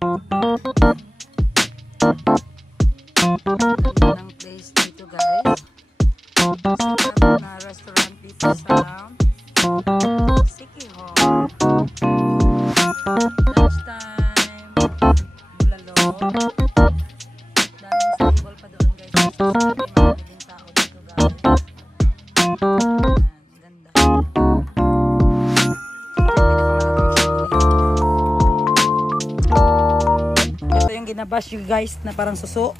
Ang place dito guys. Sarap na restaurant dito sa City Hall. Lunchtime. Bulalo. Daming table pa doon guys. Maraming tao dito guys. Ganda. Ito yung ginabash you guys na parang suso.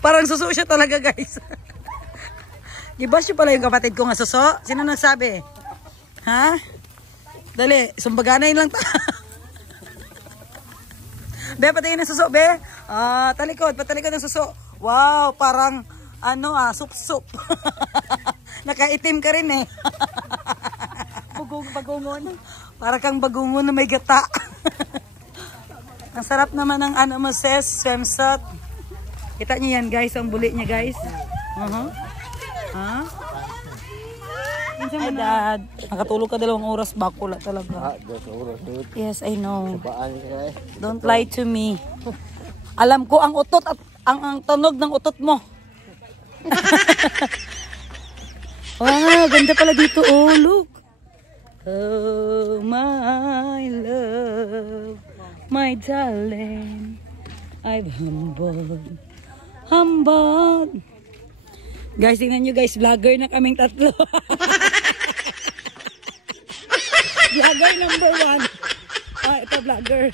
Parang suso siya talaga guys. Gibash you pala yung kapatid ko nga suso. Sino nagsabi? Ha? Dali, sumbaganay lang ta. Be, patingin ng suso, be. Talikod, patalikod ng suso. Wow, parang ano sup-sup. Nakaitim ka rin eh. Bagungon. Parang kang bagungon na may gata. Ang sarap naman ng ano mo sis, swimsuit. Kita niyo yan guys, ang buli niya guys. Ay dad, nakatulog ka 2 oras, bakula talaga. 2 oras. Yes, I know. Sabaan ka eh. Don't lie to me. Alam ko ang utot at ang tunog ng utot mo. Wow, ganda pala dito. Oh, look. Oh, my love, my darling, I've humbled. Guys, tingnan nyo guys, vlogger na kaming 3. Vlogger number 1. Ito vlogger.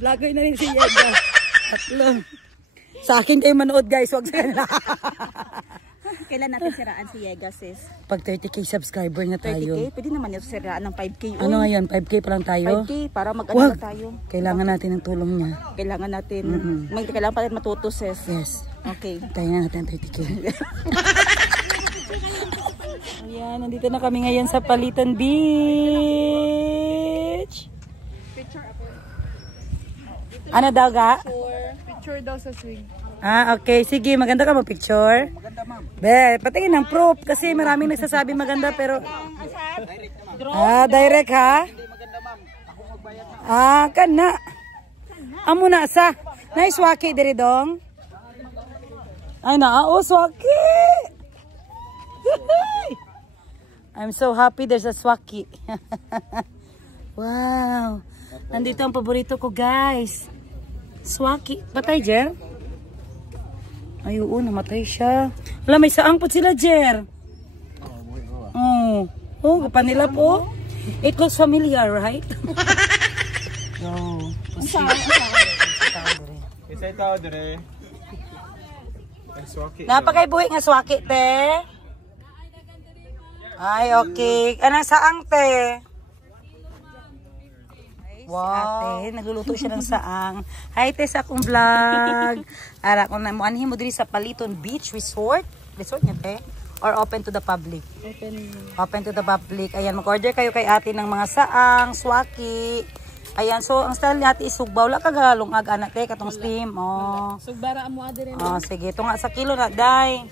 Vlogger na rin si Yega. 3. Sa akin kayo manood guys, wag sa kanila. Kailan natin siraan si Yega sis? Pag 30k subscriber na tayo. 30k? Pwede naman yung siraan ng 5k. Ano ngayon? 5k pa lang tayo? 5k para mag-ano na tayo. Kailangan natin ng tulong niya. Kailangan natin. Kailangan pa rin matuto sis. Yes. Okay. Tayo na natin 30k. Ayan, nandito na kami ngayon sa Palitan Beach. Ano daw ga? Picture daw sa swing. Okay. Sige, maganda ka mag-picture? Maganda, ma'am. Be, patingin ng proof kasi maraming nagsasabi maganda pero... direct ha? Hindi maganda, ma'am. Ako magbayad na. Kana. Amo na sa. Nice waki diri dong. Ay na, swaki. I'm so happy there's a swaki. Wow. Nandito ang paborito ko, guys. Swaki. Patay, Jer? Ay, oo, namatay siya. Wala, may saangpot sila, Jer. Kapanila po. It looks familiar, right? Isa'y tao dire. Napakaibuhi nga swaki, te. Ay, okay. Anong saang, te? Wow. Ate, nagluluto siya ng saang. Hi, te, sa akong vlog. Ara, kung namuanhin mo diri sa Palitan Beach Resort. Resort niya, te? Or open to the public? Open to the public. Ayan, mag-order kayo kay ate ng mga saang, swaki. Ayan, so ang style ni ate is sugbaw. Wala kagalong anak, te, katong steam. Sugbara mo ade rin. Sige, ito nga sa kilo na, day.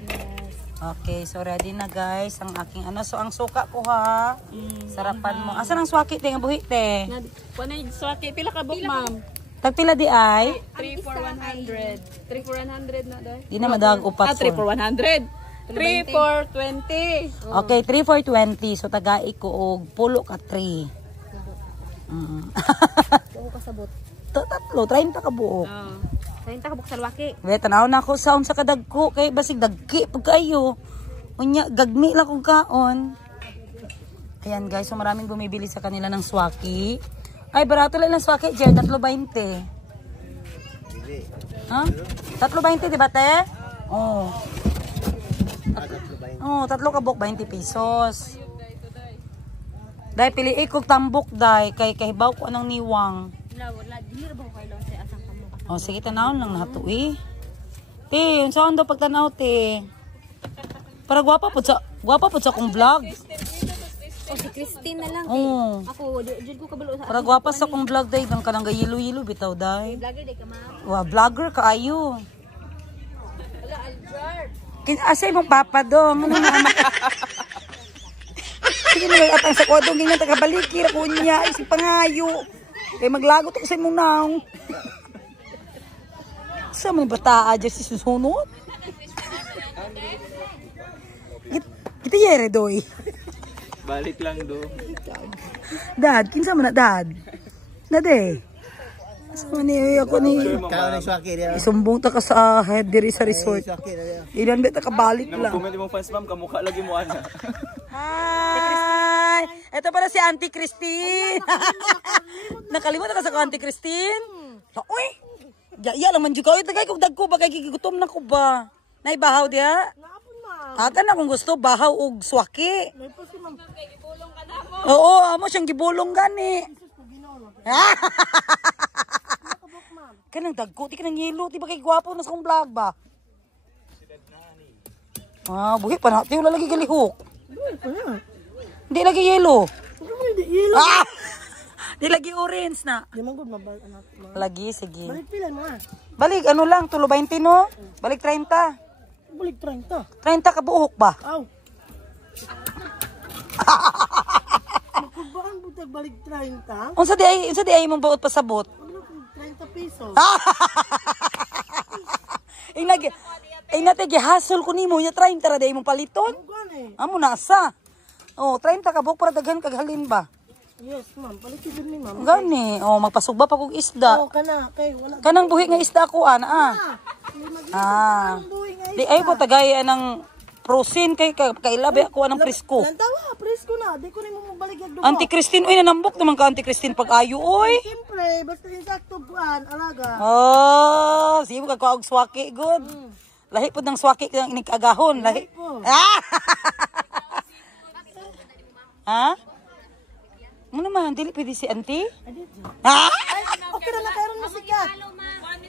Okay, so ready na guys ang aking ano. So ang suka ko ha. Sarapan mo. Asan ang swaki te nga buhi te? Panay swaki pila ka book ma'am? Tagpila di ay? 3 for 100. 3 for 100 na day. Di na madag upat 3 for 100. 3 for 20. Okay, 3 for 20. So tagai ko og pulo ka 3. Buo ka sabot. Tatlo, 30 ka buok. 30 ka buk sa lwaki. Wait, tanaw na ako sa kadagko kay basig dagki pag kayo. Unya gagmi lang kung kaon. Ayan guys, so maraming bumibili sa kanila ng swaki. Ay, barato lang ng swaki, Jer, 3.20. Ha? 3.20 di ba, te? Oo. Tatlo ka buok 20 pesos. Dahil pili ikog tambok dai kay kahibaw ko anong niwang. Wala, dili ra ba ko lang sa asang kamo. Sige, tanawon lang nato eh. Te, saan daw pagtanaw, te? Para gwapa po sa akong vlog. Si Christine na lang. Ako, jud ko kabalo sa. Para gwapa sa akong vlog, day. Bang ka lang yelo-yelo bitaw, day. Vlogger day ka ma'am. Vlogger ka ayo. Wala, Aljar. Asay mong papa dong. Ano na Sige mo at ang sa kodong ganyan tagabalikir ko niya isip pangayo. Kay maglagot ako sa imong naong. Sa man bataa dyan si susunod. Kita yere doy. Balik lang do. Dad, kinsa man na dad? Dade. Asa man ni ako ni isumbong ta ka sa head diri sa resort. Ilan ba ta kabalik lang. Comment mo fans ma'am, kamukha lagi mo ana. Hi! Ito pala si Auntie Christine. Nakalimutan ka sa Auntie Christine? Uy! Ya lang man juga. Tagay kong dagko ba? Kay gigutom na ko ba? Naibahaw diya? Ata na kung gusto, bahaw og swaki. Oo, amo siyang gibulong gani. Kanang dagko, di ka nang yelo. Di ba kay gwapo na sa kong vlog ba? Ah, buhi pa na. Di wala lagi galihok. Di lagi yelo. Ah! Di lagi orange na. Di man gud mabal anak. Lagi, sige. Balik pila mo ah. Balik, ano lang, tulo 20 no? Balik 30. Balik 30. 30 ka buhok ba? Aw. Makubaan butag balik 30. Unsa di ay mong buot pasabot? 30 pesos. Inate gihasol ko nimo nya 30 ra day mong paliton. Gani. Amo nasa. Oh, 30 ka buhok para daghan kag halin ba? Yes, ma'am. Balik jud ni ma'am. Gani, oh magpasugba pa kog isda. Oh, kana kay wala. Kanang buhi nga isda ko ana Buhi nga. Di ay ko tagay anang prosin kay kailabi ako anang presko. Lantawa, presko na. Di ko nimo mabalik yag dugo. Auntie Christine, oy nanambok naman ka Auntie Christine pag ayo oy. Siyempre, basta insakto buan, alaga. Oh, sige mo kagkaog swaki good. Lahi po ng swaki kang inig-agahon. Lahi po. Ah! Ha? Ano naman, dili pwede si auntie? Ha? Okay na nakairon mo sikat.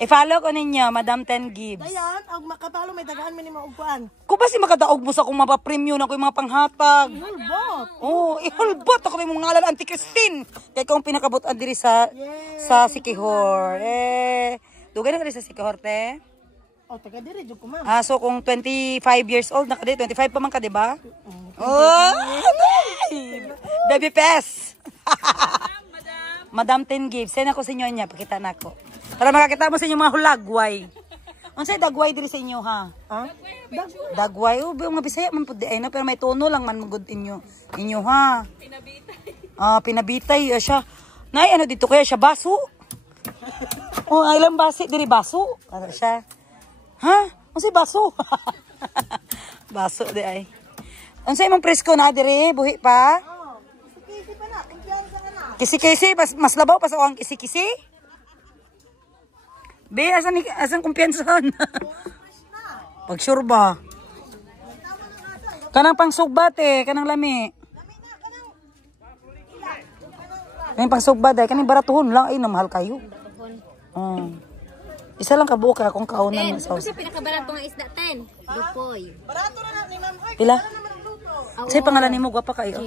I-follow ko ninyo, Madam 10 Gibbs. Dayan, og makapalo may dagaan minimo og kuan. Kung ba si makadaog mo sa kung mapapremyo na ko yung mga panghatag. Hulbot. Oh, ihulbot ako may mga ngalan Auntie Christine. Kaya kung pinakabot diri sa Sikihor. Dugay na ka sa Sikihor, te? Oh, taga diri jud ko ma'am. Ah, so kung 25 years old na ka, 25 pa man ka, di ba? Oh, baby pes. Madam 10 Gibbs, send ako sa inyo niya, pakita na ako. Para makakita mo sa inyo mga hulagway. Unsay dagway diri sa inyo ha? Ha? Dagway, mga Bisaya man pud di ay no, pero may tono lang man magud inyo ha. Pinabitay. Ah, pinabitay siya. Nay, ano dito kaya siya baso? Oh, ilang basi diri baso? Ano siya? Ha? Unsay baso? Baso di ay. Unsay imong presko na diri, buhi pa? Oh, kisi pa na, kumpiyansa ka na. Kisi-kisi, mas labaw pa sa ang kisi-kisi. Be, asan kumpiyansan? Pag sure ba? Kanang pang sugbat kanang lami. Kanang pang sugbat kanang baratuhon lang ay namahal kayo. Isa lang kabuo ka kung kaunan sa. Kasi pinakabarato nga isda 10. Dupoy. Barato na ni ma'am. Ay, Pila? Say pangalan nimo gwapa kayo.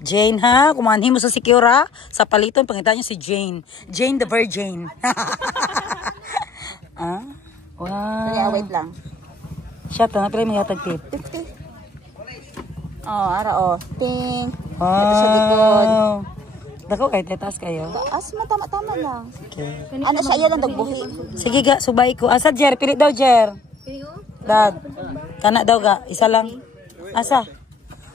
Jane ha, kumanhin mo sa Sikihor sa paliton pangitan niyo si Jane. Jane the Virgin. Ah? Wow. Wait lang. Siya to, napilay mo yatag tip. 50. Oh, ara oh. Ting. Wow. Dako kayo, tetaas kayo. As tama lang. Okay. Ano siya iya lang dagbuhi. Sige ga, subay ko. Asa Jer, pilit daw Jer. Dad. Kana daw ga, isa lang. Asa?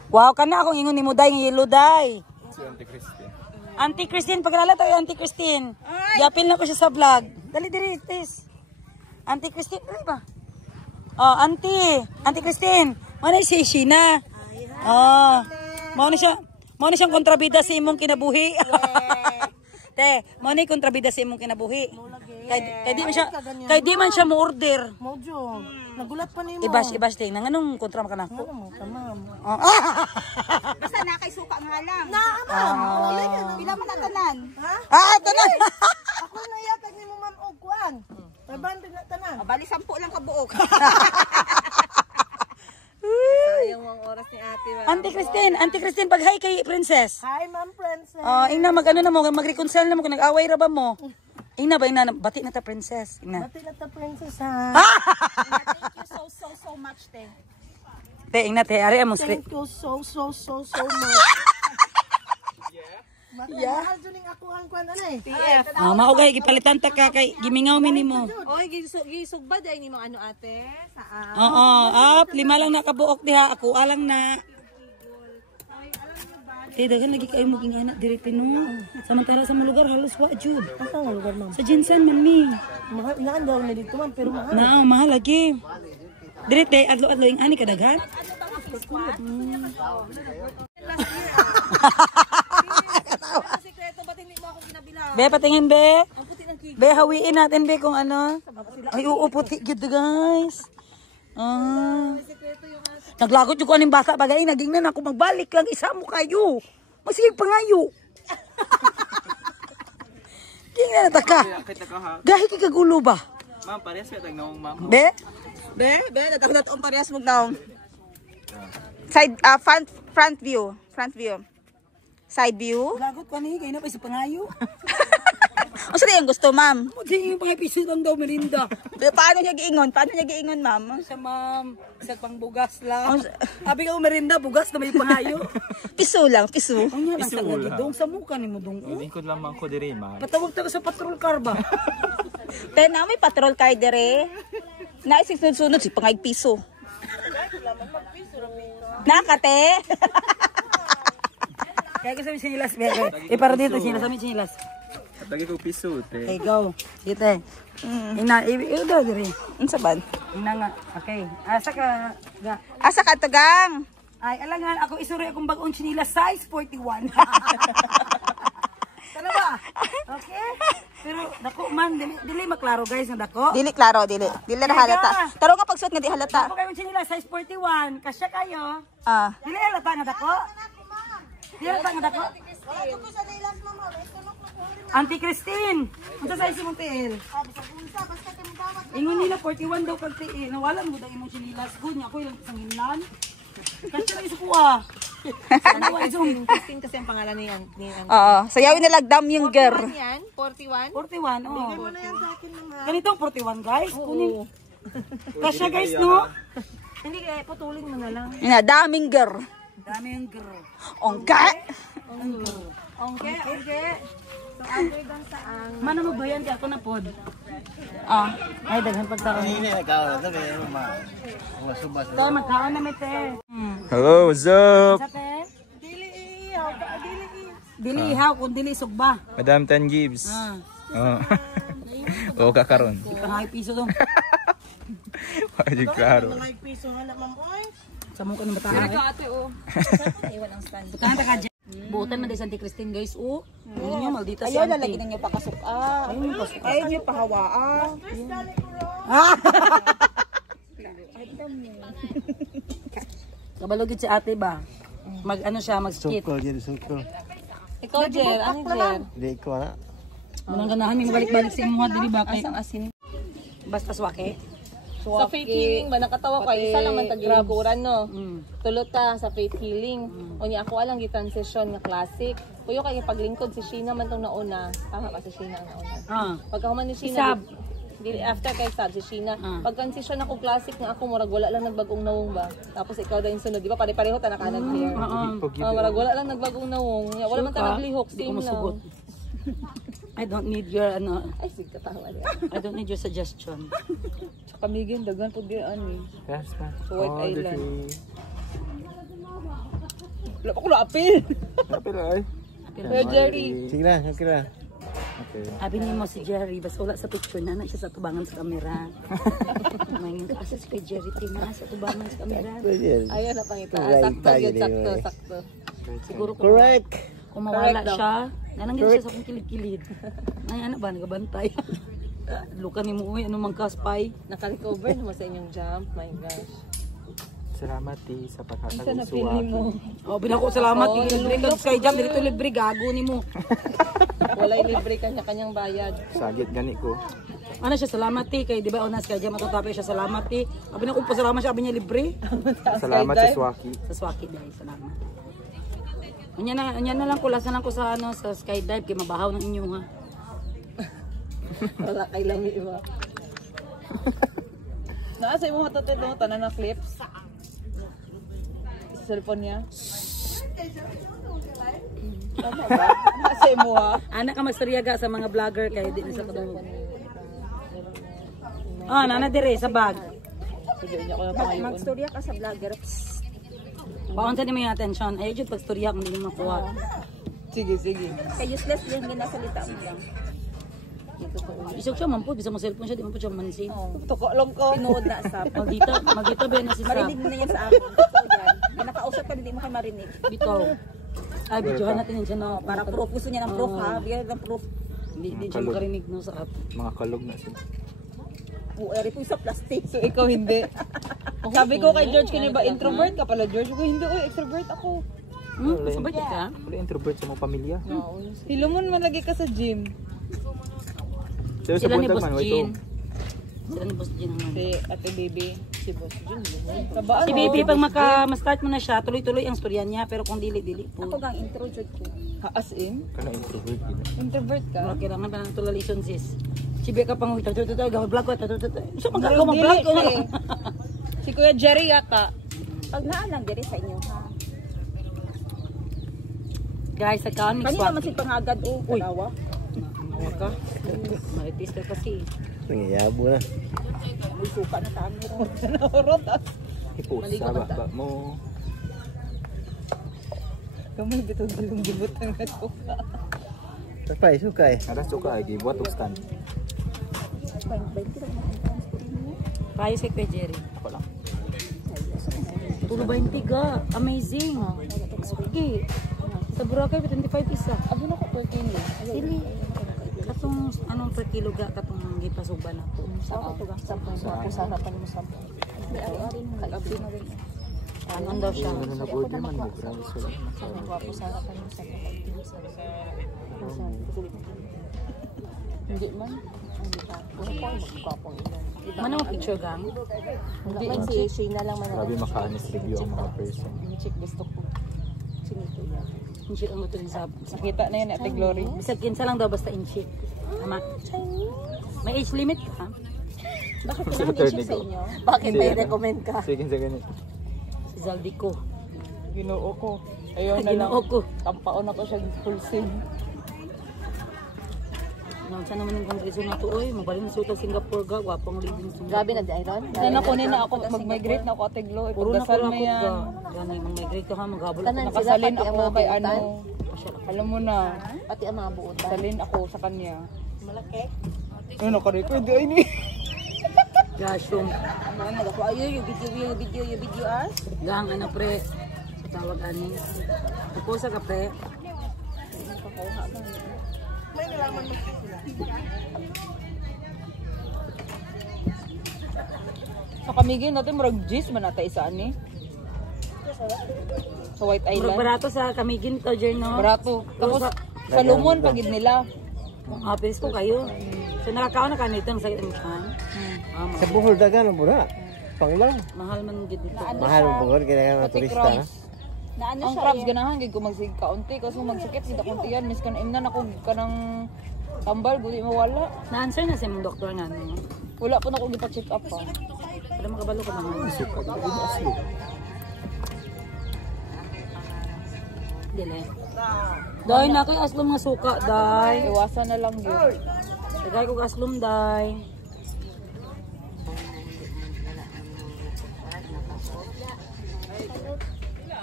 Wow, kana akong ingon ni mo day ng yellow day. Si Auntie Christine. Auntie Christine, pagkalala tayo Auntie Christine. Yapil na ko siya sa vlog. Dali diri, tis. Auntie Christine, dali ba? Oh, Auntie Christine. Mana si Sheena? Oh. Mao na siyang kontrabida sa imong kinabuhi. Te, mao ni kontrabida sa imong kinabuhi. Kay di man siya mo order. Mojo. Nagulat pa nimo. Ibas ting nang anong kontra ka nako? Tamam. Basta na kay suka nga lang. Pila man natanan. Ha? Tanan. Ako na yatag nimo ma'am og kuan. 500 na tanan. Bali 10 lang kabuok. Sayang ang oras ni ate. Auntie Christine, pag hi kay Princess. Hi ma'am Princess. Ina magano na mo, mag-reconcile na mo kung nag-away ra ba mo? Ina bati na ta Princess. Ina. Bati na ta Princess ha. Thank you so much, te. Te, ina te, ari mo Thank you so much. Mahal dyan yung ako ang kwan, ano eh. Maugay, gipalitan ta ka kay gimingaw minimo. Oy, gisugba day ni mga ano ate. Saan? Oo, 5 lang na kabuok diha. Ako alang na. Dagan lagi kayo maging anak direct no. Samantala sa mga lugar halos wa jud. Asa nga lugar, ma'am? Sa Jinsan man mi. Mahal, ilaan daw na dito, ma'am, pero mahal. Mahal lagi. Direct adlo-adlo yung ani kadaghan. Sikreto ba't hindi mo ako ginabilang? Be, patingin be. Ang puti ng kiki. Be, hawiin natin be kung ano. Ay, oo, puti gid guys. Naglagot yung kuaning basa bagay. Naging na ako magbalik lang. Isa mo kayo. Masige pangayo. Tingnan na taka. Kita ka ha. Gahi kikagulo ba? Ma'am, parehas ka tagnaong ma'am. Be? Be, natong parehas mo daw. Side, front view. Side view. Naglagot ko ni. Kaya na pa sa pangayo. O saan yung gusto, ma'am? Hindi yung pangipiso lang daw merinda. Paano niya giingon, ma'am? Sa ma'am, isang pangbugas lang. Abi ka merinda, bugas na may pangayo. Piso lang, piso. Ang yan, ang Piso sagad lang. dong sa mukha ni mo dong. Lingkod lamang ko diri, ma'am. Patawag tayo sa patrol car ba? Te, na may patrol car dere. Naising sunod si pangay piso. Nakate. Kaya kasi may sinilas, Bebe. Para dito, sinilas, may sinilas. Lagi ko piso, te. Okay, go. Dito. Ina, daw diri. Unsa ban? Ina nga. Okay. Asa ka? Ga. Asa ka tagang? Ay, alangan, ako isuri akong bagong sinilas, size 41. Tala ba? Okay? Pero, dako man, dili maklaro guys, ng dako. Dili klaro, dili. Dili na halata. Taro nga pagsuot nga di halata. Dako kayo sinilas, size 41. Kasya kayo. Ah. Dili halata nga dako. Dili halata nga dako. Auntie Christine, unsa size imong tiil? Ingon nila 41 daw pag tiil. Nawala mo daw imong sinilas. Good niya, ako ilang isang hinlan. Kasi na isukuha. Ano ay zoom? Christine kasi ang pangalan niyan. Oo. Sayawin nila dam yung girl. Yan, 41. 41, oh. Ganitong 41 guys. Kunin. Kasya guys, no? Hindi kaya putulin mo na lang. Ina, daming girl. Dami yung girl. Ongka. Okay. So, ako ibang saang. Mano magbayan di ako na pod. Ah. Ay, daghan pagkaon. Tayo magkaon na may te. Hello, what's up? Sa te? Dili ihaw, kung dili sugba. Madam Tan Gibbs. Oh. Oo, kakaroon. Pangay piso dong. Wajig klaro. Piso nga na, ma'am, oy. Sa mukha ng bataan. Ate, oh. Butahan ta ka dyan. Butan man din sa Auntie Christine guys. Oh, hindi nyo maldita si Ayaw Auntie. lalagyan niyo pakasuka. Ayaw niyo pahawaan. Kabalogit si ate ba? Mag ano siya, mag-skit. Ikaw, Jer. Ano, Jer? Munang ganahan may balik-balik sa imuha dili ba kay Asang asin. basta swake. Sa faith healing ba nakatawa ka? Isa naman tag-graburan, no? Tulot ta sa faith healing. Unya ako alang gi-transition nga classic. Kuyo kay paglingkod si Sheena man tong nauna. Tama ba si Sheena ang nauna? Pagka human ni Sheena, dili after kay Sab si Sheena. Pag transition ako classic nga ako murag wala lang nagbagong nawong ba. Tapos ikaw daw yung sunod, di ba? Pare-pareho ta nakanag here. Murag wala lang nagbagong nawong. Wala man ta naglihok same lang. I don't need your ano, Ay, sig katawa niya. I don't need your suggestion. Kamigin dagan pud di ani. Yes, ma'am. Sa White Island. Wala pa ko apil. Apil ay. Pero Jerry. Sige na, okay na. Okay. Abi ni mo si Jerry, basta wala sa picture na siya sa tubangan sa kamera. Mangin asa si kay Jerry tina sa tubangan sa kamera. Ayan na pangita. Sakto yun, sakto. Siguro kung Correct. kung mawala siya, nananggit siya sa akong kilid-kilid. Ay, ano ba, nagabantay. Luka ni mo, ano mang ka-spy. Naka-recover naman sa inyong jump. My gosh. Salamat sa Isa pagkakataon na feeling mo. Oh, binako salamat. Libre ka sky jump, dito libre, gago ni mo. Walay libre kanya-kanyang bayad. Sagit gani ko. Ano siya, salamat kay, di ba, una sky jump, matatapi siya, salamat Abi na kung pasalamat siya, abi niya libre. Salamat sa Swaki. Sa Swaki dahil, salamat. Anya na lang ko, lasa lang ko sa, ano, sa skydive, kay mabahaw ng inyo ha. Wala kay lami iba. Naasa yung mga tatid mo, tanan na clips. Sa cellphone niya. Sa imo ha. Anak ka magstoryaga sa mga vlogger kay di na sa kadungog. Ah, nana dire sa bag. Magstorya ka sa vlogger. Baon sa ni may attention. Ay jud pagstorya kung dili makuha. Sige, sige. Kaya useless yung ginasalita mo lang. Isog siya man po, bisa mo cellphone siya, di man po siya mansin. Tuko lang ko. Tinood na sa Magdita ba na si Sap? marinig mo na yan sa akin. Totoo yan. Nakausap ka, hindi mo kayo marinig. Bitaw. Ay, videohan natin yun siya no. Para proof. Gusto niya ng proof ha. Bigyan ng proof. Hindi siya makarinig no sa app. Mga kalog na sila. Eri po sa plastic. So ikaw hindi. Sabi ko kay George, kanya ba introvert ka pala George? Ko hindi, oy, extrovert ako. Sabay ka? Wala introvert sa mga pamilya. Hilumon man lagi ka sa gym. Sila sa Sila ni buntag Boss man, wait Jean. Sila ni Boss Jean naman. Si Ate Baby, si Boss Jun. Kabaan Si Baby, pag ma-start mo na siya, tuloy-tuloy ang storya niya, pero kung dili-dili po. Ako gang introvert ko. as in? Kana introvert gid. Introvert ka? Wala kailangan pa ng tulalison sis. Sibe ka pang gawin vlog ko, so mag-vlog ko. Si Kuya Jerry yata. Pag naalang diri sa inyo ha. Guys, account mix Kanina naman si pangagad o kalawa. Mawa ka. Maritis ka kasi. Nangyayabo na. May suka na sa amin. Narot at Ipusa ba mo? kamay bitaw dalong gibot ang ako. Tapay, sukay. Nara suka ay gibuhat og stand. Payo si Kuya Jerry. Ako lang. Tulo 20 ga. Amazing. Sige. Sa Boracay, 25 isa. Abo na ko per kilo. Dili. Katong anong per kilo ga katong gipasuban ako. Ako to gang sampung sa harapan mo sampung. Ari-ari mo kalabi na rin. Anon daw siya. Ano nag-order man mo? Grabe sila. Wapo sa harapan mo sa Hindi man. Mano mo picture gang? Hindi man si Sheena lang man. Grabe maka-honest review ang mga person. Check gusto ko. Sinito yan. Inchik ang gusto sa. Nakita na yun Ate Glory. Bisag kinsa lang daw basta inchik. Tama. May age limit ka? Bakit Sa kailangan third i-share sa nito. inyo? Bakit may Sige, recommend ka? Sige, sige. Si Zaldico. Ginoo ko. Ayaw na lang. Ginoo ko. Tampaon ako siya full sim. Nang sa naman yung kongreso na to, oy, mabalin na sa Singapore ga, wapang leading Singapore. Grabe na di Iron. Yan ako nina ako mag-migrate na ako Ate Glo. Puro na Ipagdasal mo kurakot yan. ka. Ganay, mag-migrate ka ha, maghabol ako. Tanan sila Nakasalin pati ang ako mga kay buutan. ano. Alam mo na. Pati ang mga buutan. Salin ako sa kanya. Malaki. Ano naka-record ay ni. Gosh, yung Ano nagapo ayo yung video as. gang, ano pre, tawag ani. Pupusa ka pre. Sa kamigin natin murag gis man ata isa ani. Sa White Murag Island. barato sa Kamigin to, Jer, no? Barato. Tapos sa Lumon pagid nila. Ah, pilis ko kayo. So, nakakaon na kanito ng sakit ang kan. Sa Bohol dagan ang bura. Panglaw. Mahal man gid dito. Mahal ang Bohol, kaya mga Pati turista. crabs. Naano Ang siya crabs eh. ganahan gid ko magsig kaunti kasi magsakit sida kuntian miskan imnan ako kanang tambal budi mawala. Na-answer na sa imong doktor nga no. Wala pa na ako gipa-check up pa. Para makabalo ka naman. Suka gid ini aslo. Dili. Dai na kay aslom nga suka, dai. Iwasan na lang yun. Dagay ko aslom, dai.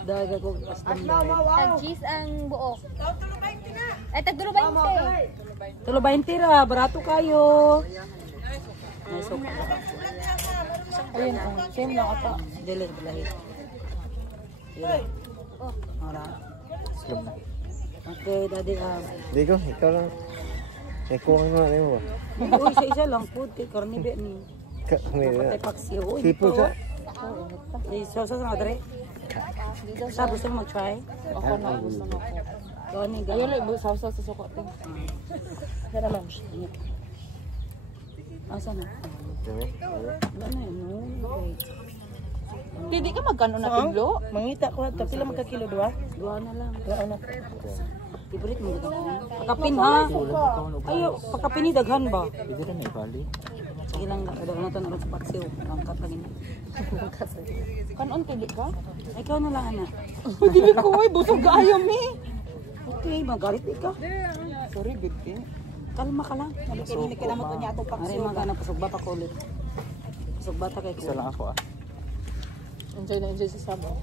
Dagay ko aslom, dai. Tag-cheese ang buo. Ay, tag-dulo 20. Tulo 20 ra, barato kayo. Ay, suka. Ayun, same lang ata. Dili, balahi. Dili. Ora. Islam na. Okay, daddy. Digo, ikaw lang. May kuwang na mo ba? Uy, isa-isa lang po. Karni ba ni? May Patay paksiyo. Uy, Tipo sa. Sosa sa madre. Sa gusto mo mag-try? Ako na, gusto na ako. Gawin ni Ayun lang, sausaw sa suka to. Sana lang. Asa na? Wala na yun. Okay. Hindi ka magkano na kilo? Mangita ko ato pila magkakilo duwa? Gawa na lang. Duwa na. Favorite mo gito. Pakapin ha. Ayo, pakapin ni daghan ba? Sige ra na ibali. Sige lang, daghan na to na sa paksiw. Angkat lagi na. Kanon pili ka? Ikaw na lang, anak. Dili ko, busog ka ayaw mi. Okay, magalit ka. Sorry, good thing. Kalma ka lang. Kinimik ka naman niya itong Ari mga ganang pasugba pa ko ulit. Pasugba ta kay Isa lang ako Enjoy na enjoy sa Sabaw.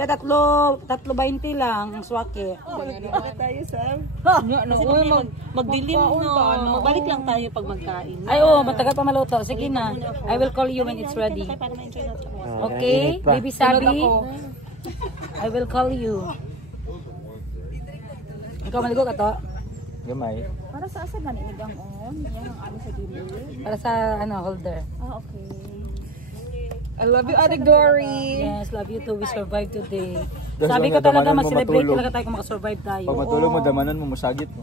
Te, tatlo 20 lang ang swake. Tayo, Sam. Magdilim no. Magbalik lang tayo pag magkain. Ay, matagal pa maluto. Sige na. I will call you when it's ready. Okay? Baby Sabi? I will call you. Ikaw maligo ka to? Gamay. Para sa asa gani igang on, yan ang ano sa dili. Para sa holder. Ah, okay. I love you, Ate Dory. Yes, love you too. We survived today. Gusto Sabi nga ko talaga damanan mo mag-celebrate matulog. talaga tayo kung makasurvive tayo. Pag matulog mo, damanan mo, musagit mo.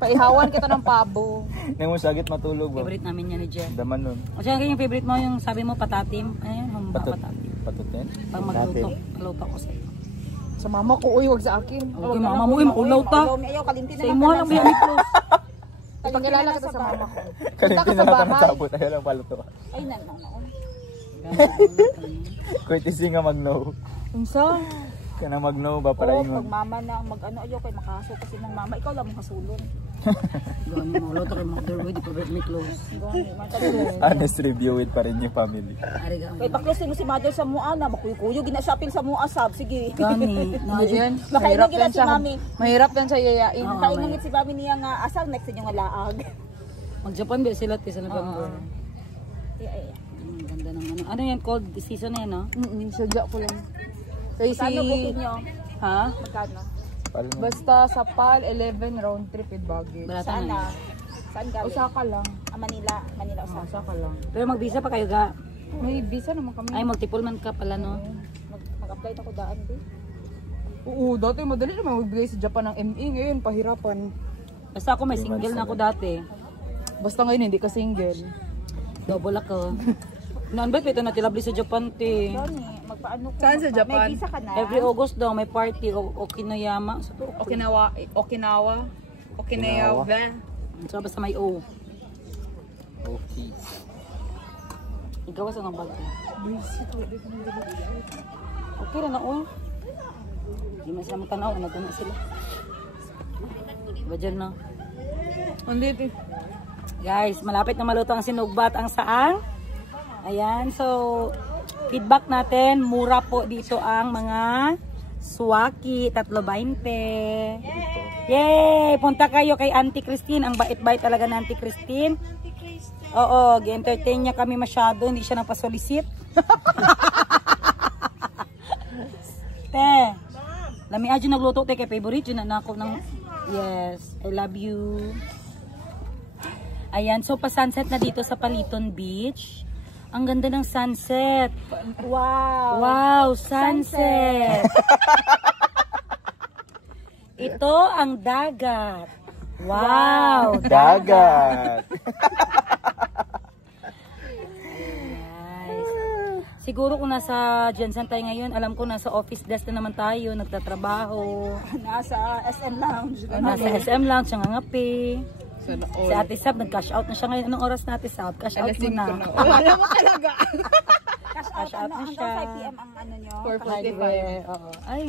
Paihawan kita ng pabo. Nang musagit matulog ba? Favorite namin yan ni Jen. Daman nun. O siya yung favorite mo yung sabi mo patatim. Ayun, humba patatim. Patutin. Pag magluto, luto ko sa iyo. Sa mama ko, uy, wag sa akin. Okay, mama mo, makulaw ta. Ayaw, kalinti Sa imo lang yung close. Ipakilala kita sa mama ko. Kalintin na lang matabot. Ayaw lang paluto. Ay, nanoon. Courtesy nga mag-no. Unsa? Ka na mag-no ba para Oo, ingon? pag mama na mag-ano, ayaw kay makaso kasi ng mama, ikaw lang mong kasulon. Gani mo, luto kay mother with the favorite me close. Gani, man talaga. Honest review with pa rin yung family. Ari ga. Kay paklos mo si mother sa mua na, makuy-kuyo, ginasapil sa mua, sab, sige. Gani. Yan. Makainang gina si mami. Mahirap yan sa yayain. Makainang si mami niya nga, asal next inyo nga laag. Mag-Japan ba sila sa November? Ay. Ganda ng ano. Ano yan called? Season na yan, no? Sadya ko lang. Kay Kano booking nyo? Ha? Magkano? Basta sa PAL, 11 round trip with baggage. Balatan Saan na. na? Saan galing? Osaka lang. Manila, Osaka. Osaka lang. Pero mag-visa pa kayo ga. May visa naman kami. Ay, multiple man ka pala, no? Mag-apply na ko daan, di? Oo, dati madali naman magbigay sa Japan ng ME. Ngayon, pahirapan. Basta ako may single na ako dati. Basta ngayon, hindi ka single. Double ako. Noon ba ito natilabli sa Japan, te? Doni, magpaano ko? Saan sa Japan? May visa ka na? Every August daw may party o Okinoyama. So, Okinawa. so basta may O. Okay. Ikaw sa nang bag. Okay na na, oy. Hindi man sila matanaw, nagkana sila. Ba dyan na? Hindi, Guys, malapit na maluto ang sinugbat ang saang. Ayan, so feedback natin, mura po dito ang mga suwaki, 3.20. Yay! Punta kayo kay Auntie Christine. Ang bait-bait talaga na Auntie Christine. Oo, gi-entertain niya kami masyado, hindi siya napasolisit. Te, lami adyo nagluto te kay favorite yun na ako ng yes, I love you. Ayan, so pa-sunset na dito sa Paliton Beach. Ang ganda ng sunset. Wow! Wow, sunset. Ito ang dagat. Wow, Dagat. Nice. Siguro kung nasa Jensen tayo ngayon, alam ko nasa office desk na naman tayo, nagtatrabaho. Nasa SM Lounge. Nasa SM lang, siya ngapi. Sana Si Ate Sab, nag-cash out na siya ngayon. Anong oras na Ate Sab? Cash out mo na. Wala mo talaga. Cash out na siya. hanggang 5 PM ang ano nyo. 4:45. Oo. Ay,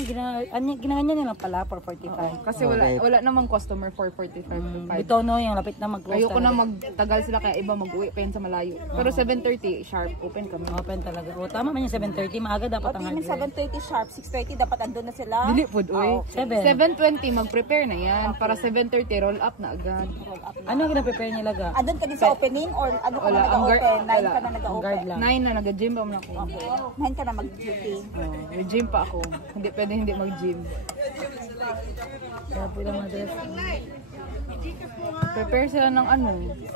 ginangan niya lang pala for 45. Kasi wala namang customer 4:45 to 5. Bitaw no, yung lapit na mag-close Ayoko na magtagal sila kaya iba mag-uwi pa yun sa malayo. Pero 7:30 sharp open kami. Open talaga. O, tama man yung 7:30. Maaga dapat ang Pati yung hardware. 7:30 sharp, 6:30 dapat andun na sila. Dili food oy. 7. 7:20 mag-prepare na yan para 7:30 roll up na agad. Ano ang gina-prepare niya laga? Andun ka din sa opening or ano ka na nag-open? 9 ka na nag-open. Guard lang. 9 na nag-gym pa muna ako. Okay. 9 ka na mag-duty. May gym pa ako. Hindi pwede hindi mag-gym. Kaya po lang mga dress. Prepare sila ng ano,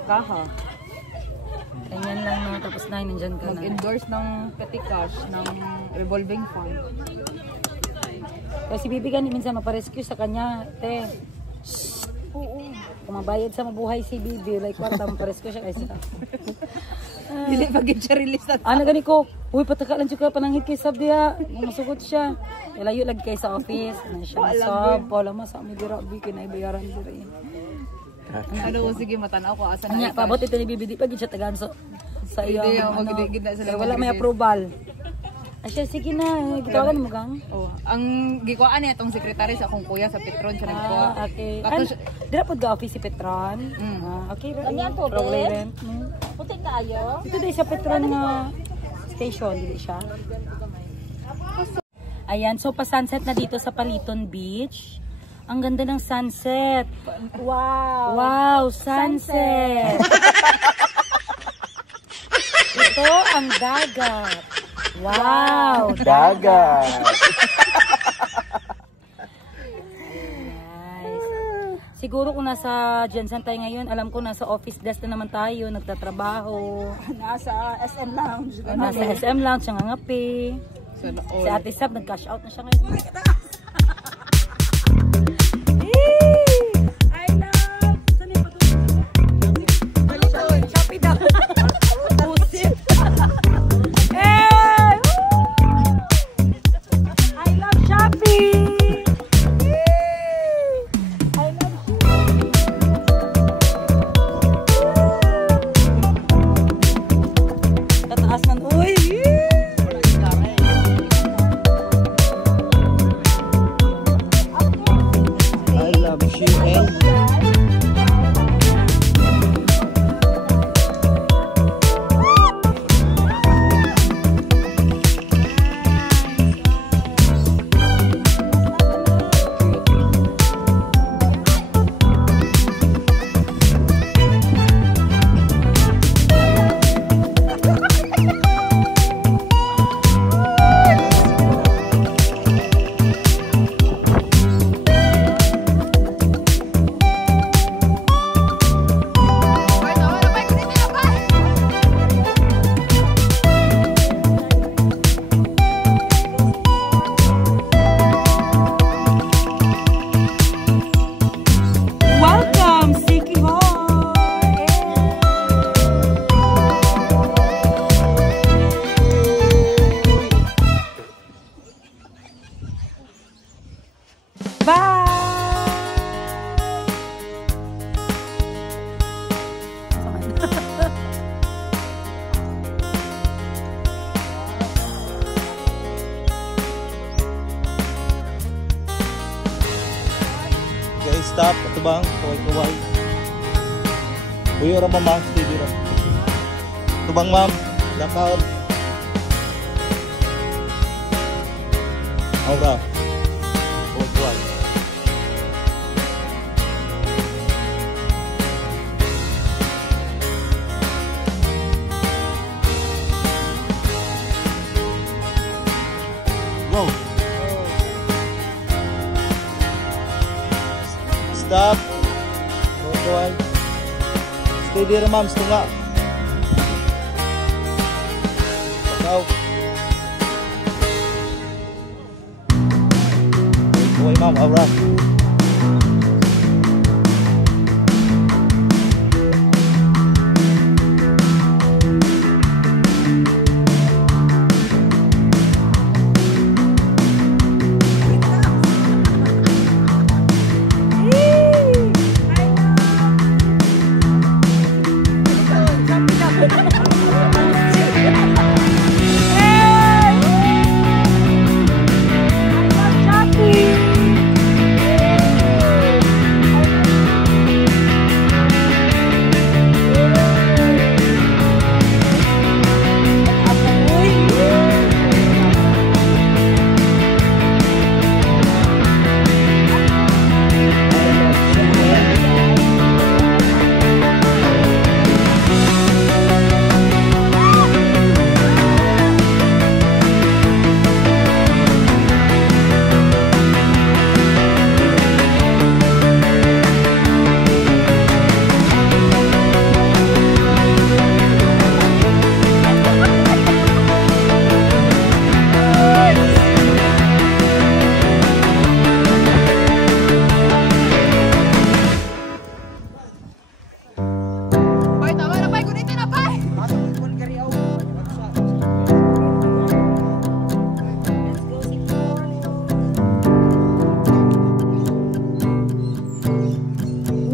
kaha. Ganyan lang no. Tapos 9, nandyan ka na. Mag-endorse ng petty cash ng revolving fund. Kasi bibigyan minsan maparescue sa kanya. Te. Oo. Kung mabayad sa mabuhay si Bibi, like kwarta maparescue siya kaysa. Dili pag siya release na. Ano gani ko? Uy, patakalan siya ka pananghit kay Sab diha. Masugot siya. Layo lagi kay sa office. Ano siya na Sab. Pala mo sa amin dira. Biki na ibayaran dira. Ano sige matanaw ko asa na. Anya, pabot ito ni Bibi. Di pa gid siya tagaan sa iyo. Hindi, magdigid na sila. Wala may approval. Asya, sige na. Gitawagan mo gang. Oh, ang gikuan niya itong sekretary sa akong kuya sa Petron siya nagkuha. Okay. Tapos, Dira po ga office si Petron. Okay. Ganyan to, Rent. Puti tayo. Ito din sa Petron nga station, dili siya. Ayan, so pa-sunset na dito sa Paliton Beach. Ang ganda ng sunset. Wow. Wow, sunset. Ito ang dagat. Wow, Dagat. Nice. Siguro kung nasa Jensen tayo ngayon, alam ko nasa office desk na naman tayo, nagtatrabaho. Nasa SM Lounge. Nasa SM Lounge, siya ngapi. sa Si Ate Sab, nag-cash out na siya ngayon. I love! Saan yung patuloy? Shopee daw. Pusit. Hey! I love Shopee! I love Shopee! Tataas ng uy! I love you. Welcome, Siki Hall! Guys, stop. Ito bang? Kaway-kaway. Buyo ra ma'am. Steady ra. Ito bang ma'am? Lakaw. Aura. Kaway-kaway. Go. Stop. Kaway-kaway. Steady ra ma'am. Stunga. Lakaw. Kaway ma'am. Aura.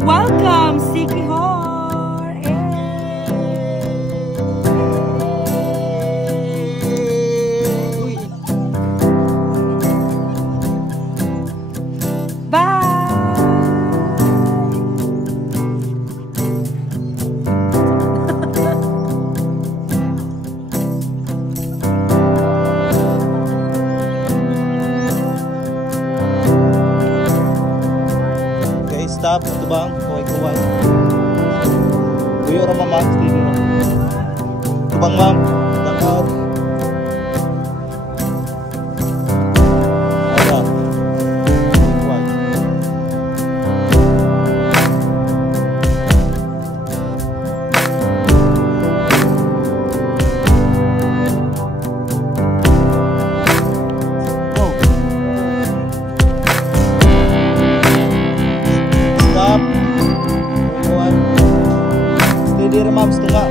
Welcome, Siki Hall! Tubang, kaway-kaway. Tuyo ra mama, steady ra. Tubang ma'am, lakad. Ada. Kaway-kaway. Oh. Stop. Kaway-kaway. Steady ra ma'am, tunga.